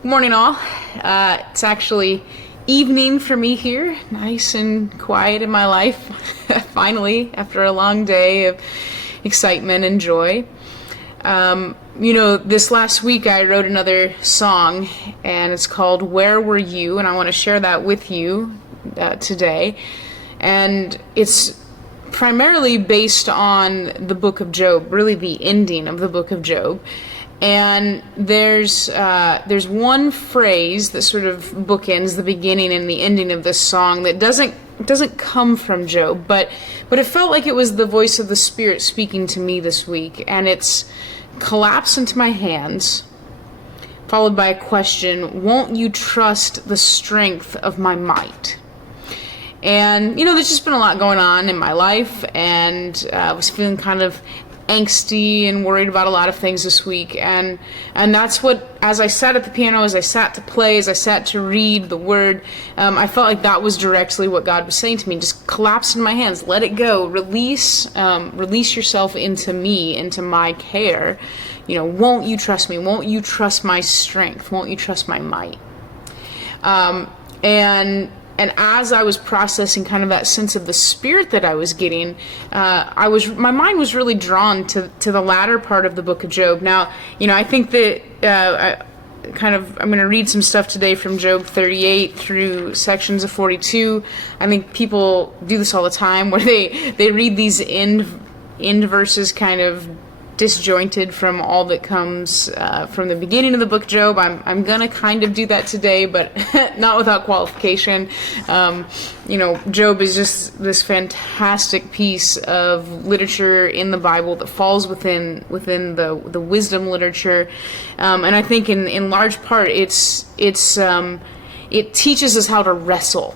Good morning, all. It's actually evening for me here, nice and quiet in my life, finally, after a long day of excitement and joy. This last week I wrote another song, and it's called Where Were You? And I want to share that with you today. And it's primarily based on the book of Job, really the ending of the book of Job. And there's one phrase that sort of bookends the beginning and the ending of this song that doesn't come from Job, but it felt like it was the voice of the Spirit speaking to me this week. And it's collapse into my hands, followed by a question: won't you trust the strength of my might? And there's just been a lot going on in my life, and I was feeling kind of angsty and worried about a lot of things this week, and that's what, as I sat at the piano, as I sat to play, as I sat to read the word, I felt like that was directly what God was saying to me. Just collapse in my hands, let it go, release yourself into me, into my care. Won't you trust me? Won't you trust my strength? Won't you trust my might? And as I was processing kind of that sense of the Spirit that I was getting, my mind was really drawn to the latter part of the book of Job. Now, I think that I'm going to read some stuff today from Job 38 through sections of 42. I think people do this all the time, where they read these end verses kind of disjointed from all that comes from the beginning of the book of Job. I'm gonna kind of do that today, but not without qualification. Job is just this fantastic piece of literature in the Bible that falls within the wisdom literature, and I think in large part it teaches us how to wrestle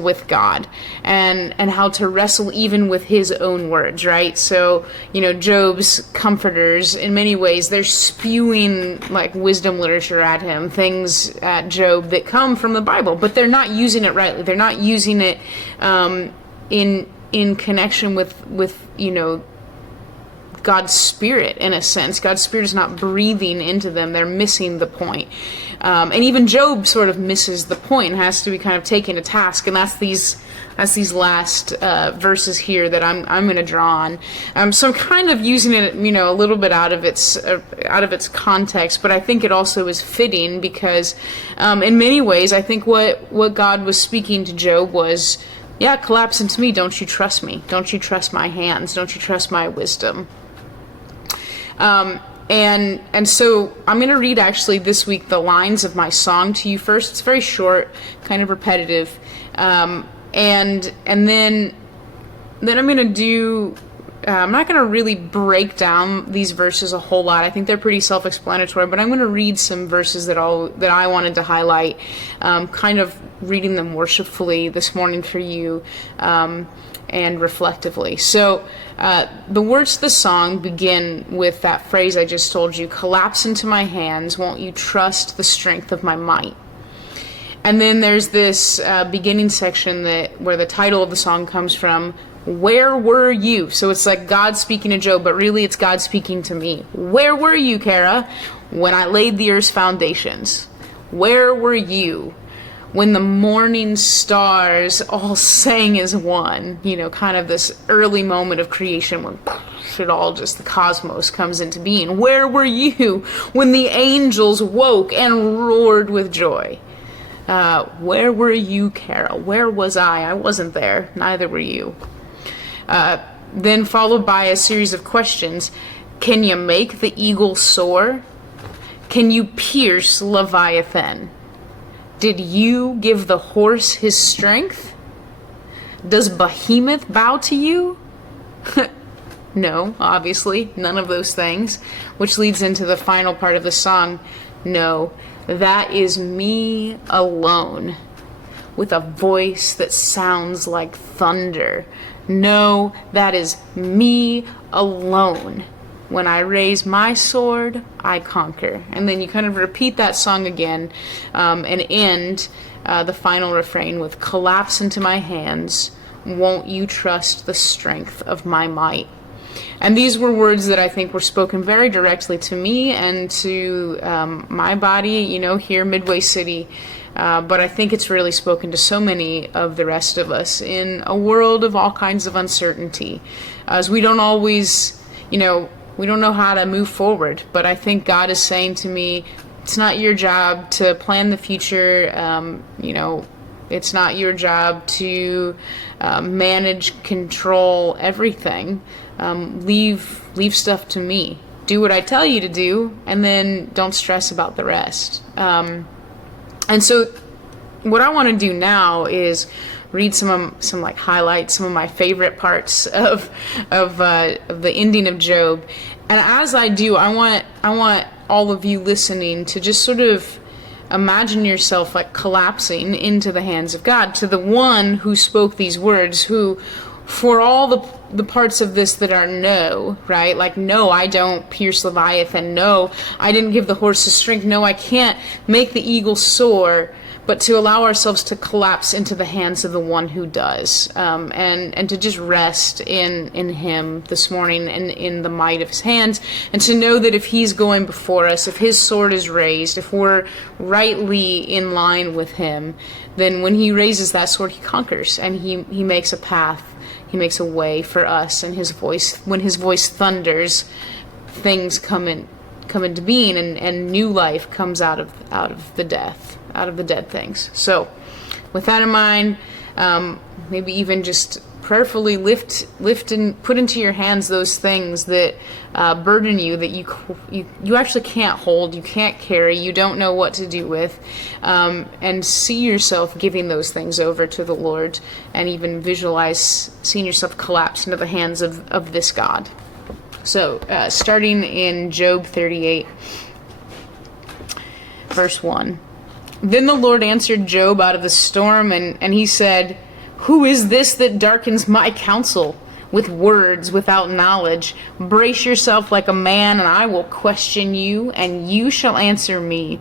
with God, and how to wrestle even with his own words, right? So, Job's comforters, in many ways, they're spewing like wisdom literature at him, things at Job that come from the Bible, but they're not using it rightly. They're not using it in connection with God's Spirit, in a sense. God's Spirit is not breathing into them. They're missing the point. And even Job sort of misses the point and has to be kind of taken to task. And that's these last verses here that I'm going to draw on. So I'm kind of using it, a little bit out of its context, but I think it also is fitting because, in many ways, I think what God was speaking to Job was, yeah, collapse into me. Don't you trust me? Don't you trust my hands? Don't you trust my wisdom? And so I'm going to read actually this week the lines of my song to you first. It's very short, kind of repetitive. And then I'm going to do, I'm not going to really break down these verses a whole lot. I think they're pretty self-explanatory, but I'm going to read some verses that I wanted to highlight, kind of reading them worshipfully this morning for you, and reflectively. So the words of the song begin with that phrase I just told you: collapse into my hands, won't you trust the strength of my might? And then there's this beginning section where the title of the song comes from: where were you? So it's like God speaking to Job, but really it's God speaking to me. Where were you, Cara, when I laid the earth's foundations? Where were you when the morning stars all sang as one? Kind of this early moment of creation when the cosmos comes into being. Where were you when the angels woke and roared with joy? Where were you, Cara? Where was I? I wasn't there. Neither were you. Then followed by a series of questions. Can you make the eagle soar? Can you pierce leviathan? Did you give the horse his strength? Does behemoth bow to you? No, obviously, none of those things, which leads into the final part of the song. No, that is me alone, with a voice that sounds like thunder. No, that is me alone. When I raise my sword, I conquer. And then you kind of repeat that song again, and end the final refrain with collapse into my hands, won't you trust the strength of my might? And these were words that I think were spoken very directly to me and to my body, here, Midway City. But I think it's really spoken to so many of the rest of us in a world of all kinds of uncertainty. As we don't always, we don't know how to move forward. But I think God is saying to me, it's not your job to plan the future. It's not your job to manage, control everything. Leave stuff to me. Do what I tell you to do, and then don't stress about the rest. And so, what I want to do now is read some highlights, some of my favorite parts of the ending of Job. And as I do, I want all of you listening to just sort of imagine yourself like collapsing into the hands of God, to the one who spoke these words, who, for all the parts of this that are no, right? Like, no, I don't pierce leviathan. No, I didn't give the horses strength. No, I can't make the eagle soar. But to allow ourselves to collapse into the hands of the one who does, and to just rest in him this morning and in the might of his hands, and to know that if he's going before us, if his sword is raised, if we're rightly in line with him, then when he raises that sword, he conquers, and he makes a path, he makes a way for us, and when his voice thunders, things come into being, and new life comes out of the dead things. So with that in mind, maybe even just prayerfully lift and put into your hands those things that burden you, that you actually can't hold, you can't carry, you don't know what to do with, and see yourself giving those things over to the Lord, and even visualize seeing yourself collapse into the hands of this God. So starting in Job 38, verse 1. Then the Lord answered Job out of the storm, and he said, "Who is this that darkens my counsel with words without knowledge? Brace yourself like a man, and I will question you, and you shall answer me.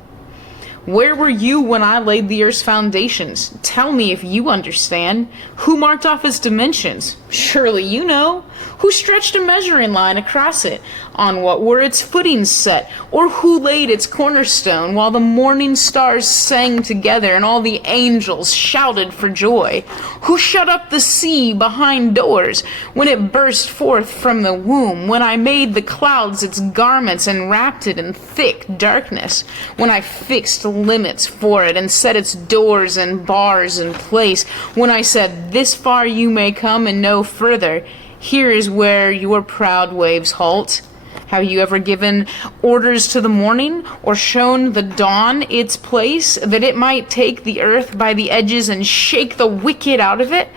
Where were you when I laid the earth's foundations? Tell me if you understand. Who marked off its dimensions? Surely you know. Who stretched a measuring line across it? On what were its footings set? Or who laid its cornerstone while the morning stars sang together and all the angels shouted for joy? Who shut up the sea behind doors when it burst forth from the womb? When I made the clouds its garments and wrapped it in thick darkness? When I fixed limits for it and set its doors and bars in place? When I said, this far you may come and no further. Here is where your proud waves halt. Have you ever given orders to the morning, or shown the dawn its place, that it might take the earth by the edges and shake the wicked out of it?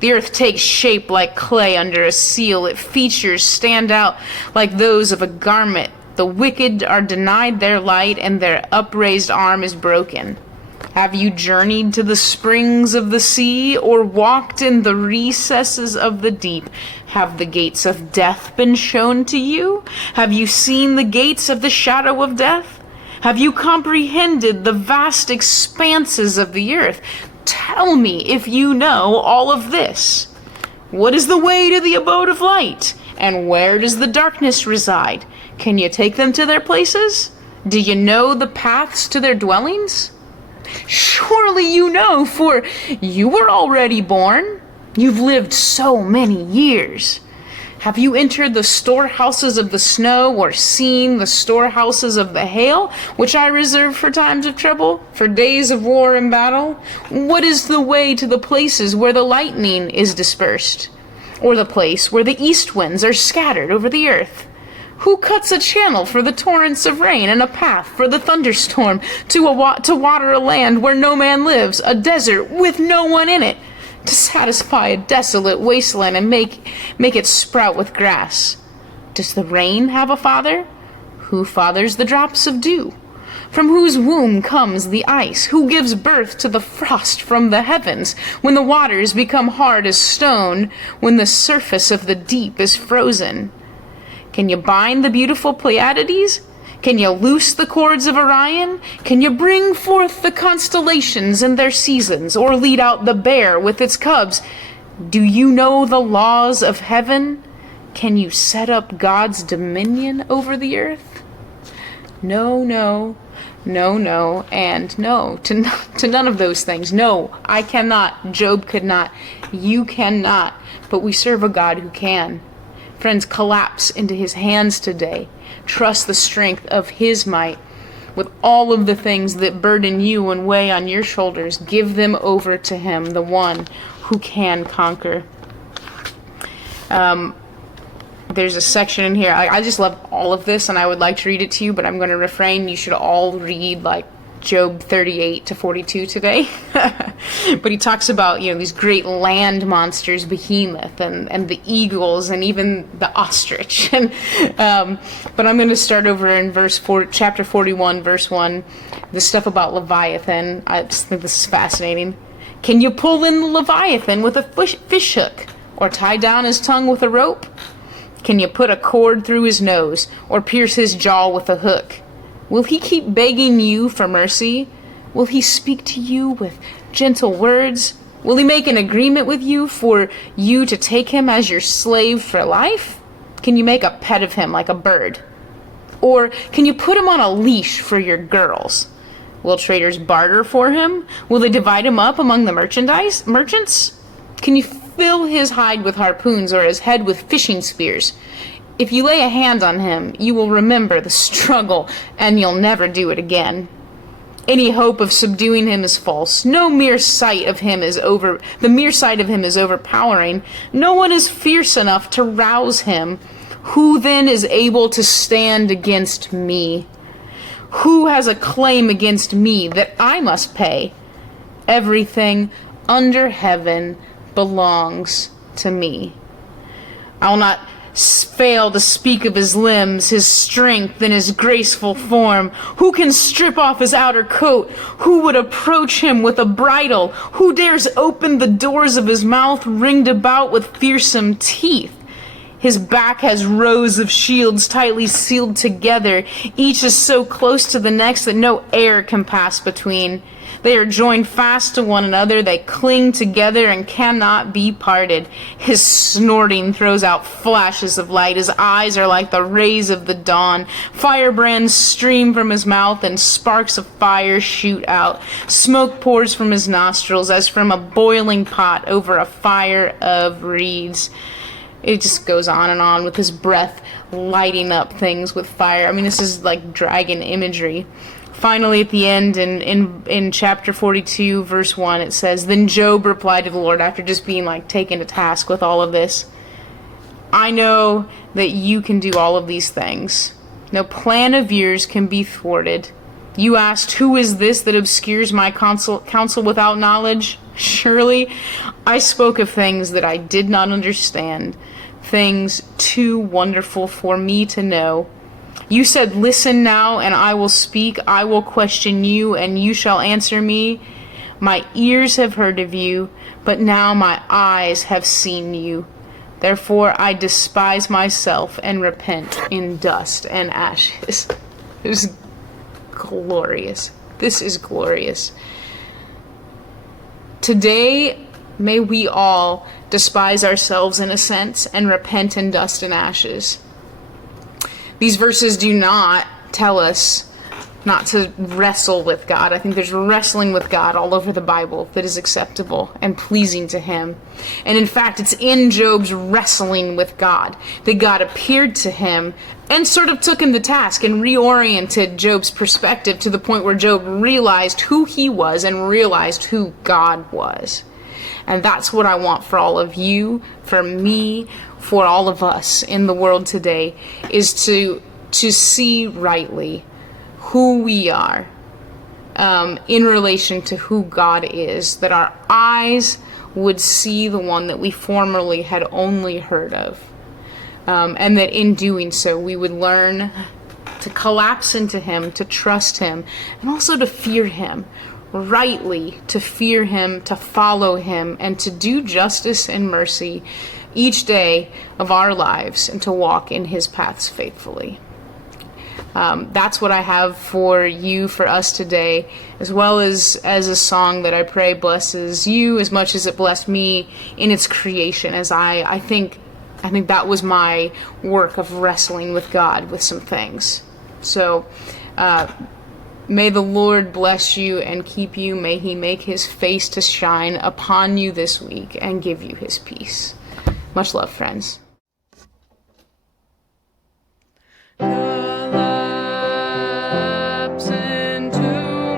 The earth takes shape like clay under a seal. Its features stand out like those of a garment. The wicked are denied their light, and their upraised arm is broken. Have you journeyed to the springs of the sea, or walked in the recesses of the deep? Have the gates of death been shown to you? Have you seen the gates of the shadow of death? Have you comprehended the vast expanses of the earth? Tell me if you know all of this. What is the way to the abode of light? And where does the darkness reside? Can you take them to their places? Do you know the paths to their dwellings? Surely you know, for you were already born. You've lived so many years. Have you entered the storehouses of the snow, or seen the storehouses of the hail, which I reserve for times of trouble, for days of war and battle? What is the way to the places where the lightning is dispersed, or the place where the east winds are scattered over the earth? Who cuts a channel for the torrents of rain, and a path for the thunderstorm, to water a land where no man lives, a desert with no one in it, to satisfy a desolate wasteland and make it sprout with grass? Does the rain have a father? Who fathers the drops of dew? From whose womb comes the ice? Who gives birth to the frost from the heavens, when the waters become hard as stone, when the surface of the deep is frozen? Can you bind the beautiful Pleiades? Can you loose the cords of Orion? Can you bring forth the constellations in their seasons, or lead out the bear with its cubs? Do you know the laws of heaven? Can you set up God's dominion over the earth? No, no, no, no, and no to none of those things. No, I cannot. Job could not. You cannot. But we serve a God who can. Friends, collapse into his hands today. Trust the strength of his might. With all of the things that burden you and weigh on your shoulders, give them over to him, the one who can conquer. There's a section in here. I just love all of this, and I would like to read it to you, but I'm going to refrain. You should all read like Job 38 to 42 today. But he talks about, these great land monsters, behemoth and the eagles and even the ostrich. But I'm going to start over in chapter 41, verse 1, the stuff about leviathan. I just think this is fascinating. Can you pull in the leviathan with a fish hook, or tie down his tongue with a rope? Can you put a cord through his nose, or pierce his jaw with a hook? Will he keep begging you for mercy? Will he speak to you with gentle words? Will he make an agreement with you for you to take him as your slave for life? Can you make a pet of him like a bird? Or can you put him on a leash for your girls? Will traders barter for him? Will they divide him up among the merchants? Can you fill his hide with harpoons or his head with fishing spears? If you lay a hand on him, you will remember the struggle, and you'll never do it again. Any hope of subduing him is false. The mere sight of him is overpowering. No one is fierce enough to rouse him. Who then is able to stand against me? Who has a claim against me that I must pay? Everything under heaven belongs to me. I will not fail to speak of his limbs, his strength, and his graceful form. Who can strip off his outer coat? Who would approach him with a bridle? Who dares open the doors of his mouth, ringed about with fearsome teeth? His back has rows of shields tightly sealed together. Each is so close to the next that no air can pass between. They are joined fast to one another. They cling together and cannot be parted. His snorting throws out flashes of light. His eyes are like the rays of the dawn. Firebrands stream from his mouth and sparks of fire shoot out. Smoke pours from his nostrils as from a boiling pot over a fire of reeds. It just goes on and on with his breath lighting up things with fire. I mean, this is like dragon imagery. Finally, at the end, in chapter 42, verse 1, it says, Then Job replied to the Lord, after just being taken to task with all of this, I know that you can do all of these things. No plan of yours can be thwarted. You asked, who is this that obscures my counsel without knowledge? Surely I spoke of things that I did not understand, things too wonderful for me to know. You said, listen now, and I will speak. I will question you, and you shall answer me. My ears have heard of you, but now my eyes have seen you. Therefore I despise myself and repent in dust and ashes. It is glorious. This is glorious. Today, may we all despise ourselves in a sense and repent in dust and ashes. These verses do not tell us not to wrestle with God. I think there's wrestling with God all over the Bible that is acceptable and pleasing to him. And in fact, it's in Job's wrestling with God that God appeared to him and sort of took him to task and reoriented Job's perspective to the point where Job realized who he was and realized who God was. And that's what I want for all of you, for me, for all of us in the world today, is to see rightly who we are in relation to who God is, that our eyes would see the one that we formerly had only heard of, and that in doing so we would learn to collapse into him, to trust him, and also to fear him, rightly to fear him, to follow him, and to do justice and mercy each day of our lives, and to walk in his paths faithfully. That's what I have for you, for us today, as well as a song that I pray blesses you as much as it blessed me in its creation, as I think I think that was my work of wrestling with God with some things. So may the Lord bless you and keep you. May he make his face to shine upon you this week and give you his peace. Much love, friends. Collapse into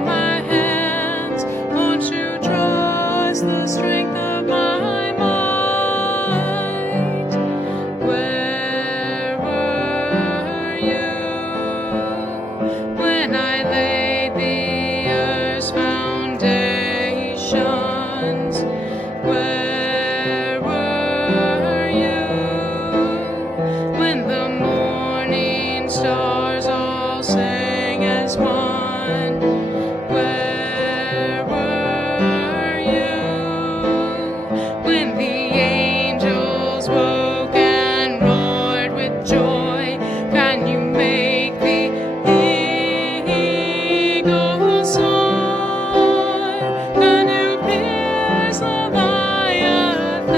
my hands. Won't you trust the strength of my might? Where were you when I laid the earth's foundations? Where were you when the morning stars all sang as one? Where were you when the angels woke and roared with joy? Can you make the eagle soar? Can you pierce leviathan?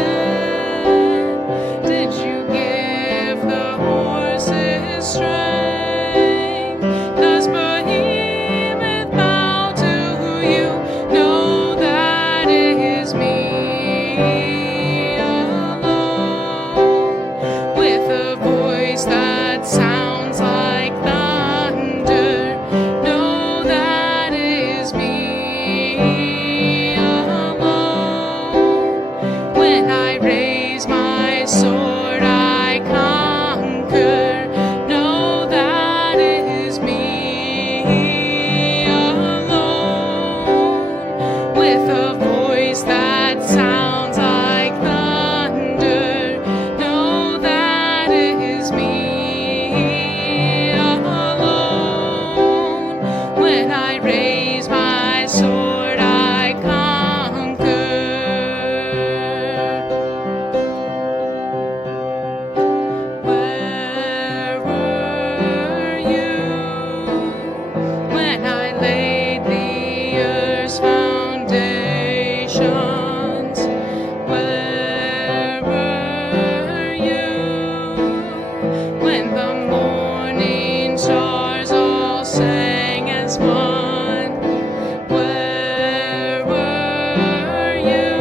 Did you give the horses strength? Does behemoth bow to you? Know that it is me alone, with a voice that sounds like thunder. Know that it is me alone. When I raise my sword, I conquer. Know that it is me alone, with a voice that sounds like thunder. Know that it is me alone. When I raise my sword, I conquer. Where were you when I laid the earth's foundations? Where were you when the morning stars all sang as one? Where were you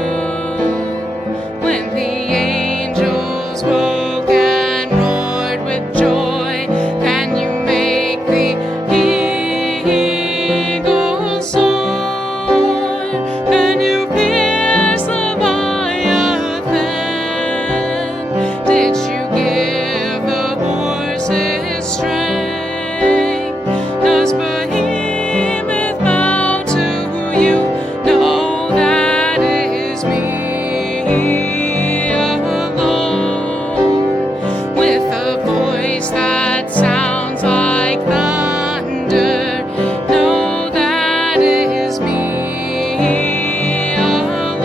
when the angels woke and roared with joy? Can you make the eagle soar? Can you pierce leviathan? Did you give the horses strength? Does behemoth bow to you? Know that it is me alone, with a voice that sounds like thunder. Know that it is me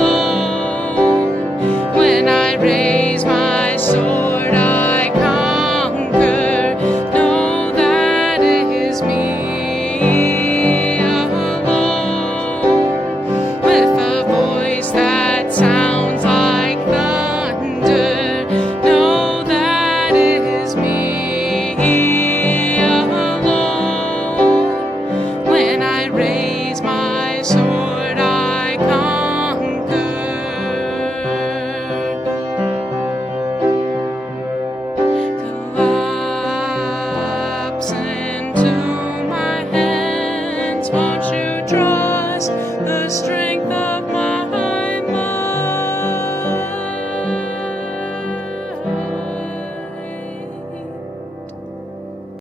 alone. When I raise my sword, I conquer. Know that it is me alone, with a voice that sounds like thunder. Know that it is me alone. When I raise my sword, I conquer. Collapse into my hands. Won't you trust the strength of